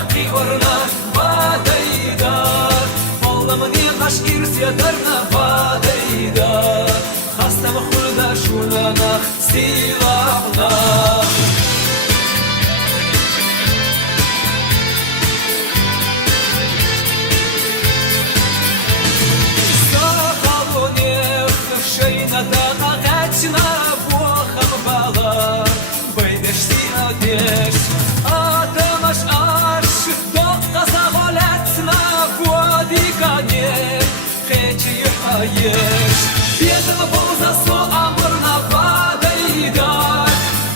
جحقي أرنا باديدا والله مني قشقير سيدرنا باديدا خاصة مخلدا شوننا سيلاحنا Бежала полза со амурна падайда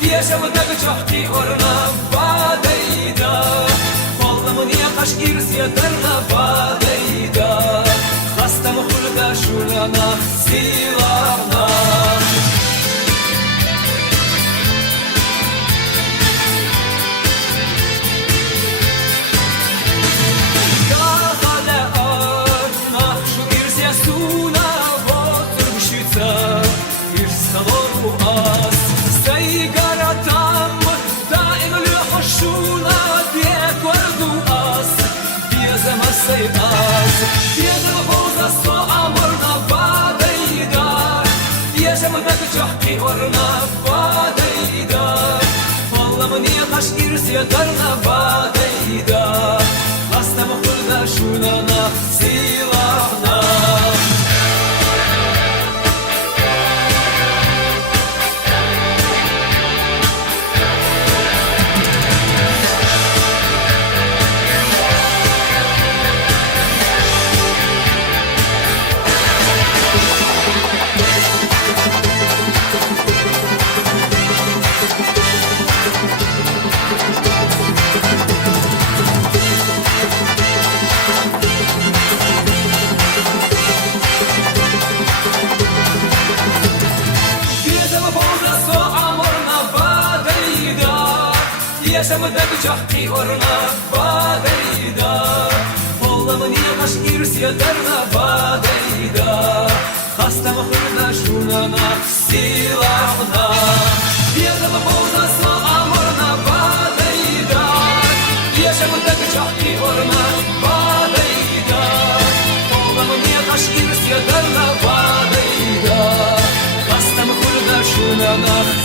Бежала дага чохки орна падайда Полна мне қашқир сиятарна падайда Хаста мухулда шулана силавна Бежала полза со амурна падайда Бежала дага чохки орна падайда Полна мне қашқир сиятарна падайда Хаста мухулда шулана силахна Yaşamı da çahki orna badayda Pollamı niye kaşkir siyadarna badayda Hasta mıhırda şunana silahna Yaşamı polda so amorna badayda Yaşamı da çahki orna badayda Pollamı niye kaşkir siyadarna badayda Hasta mıhırda şunana